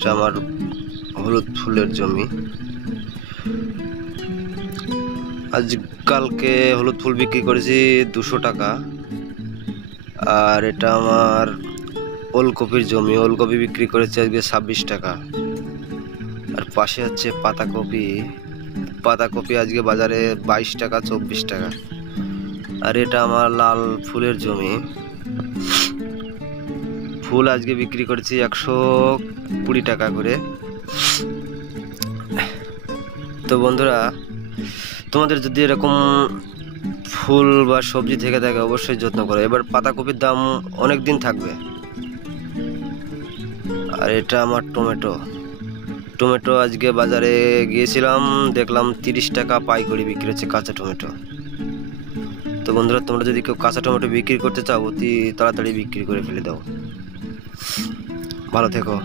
এটা আমার হলুদ ফুলের জমি। আজকালকে হলুদ ফুল বিক্রি করেছি 200 টাকা। আর এটা আমার ওলকপির জমি, ওলকপি বিক্রি করেছি আজকে 26 টাকা। আর পাশে হচ্ছে পাতাকপি, পাতাকপি আজকে বাজারে 22 টাকা 24 টাকা। আর এটা আমার লাল ফুলের জমি, ফুল আজকে বিক্রি করেছি 120 টাকা করে। তো বন্ধুরা, তোমাদের যদি এরকম ফুল বা সবজি থেকে থাকে অবশ্যই যত্ন করো। এবার পাতাকপির দাম অনেক দিন থাকবে। আর এটা আমার টমেটো, টমেটো আজকে বাজারে গিয়েছিলাম, দেখলাম 30 টাকা পাইকারি বিক্রি হচ্ছে কাঁচা টমেটো। তো বন্ধুরা, তোমরা যদি কেউ কাঁচা টমেটো বিক্রি করতে চাও অতি তাড়াতাড়ি বিক্রি করে ফেলে দাও। ভালো থেকো।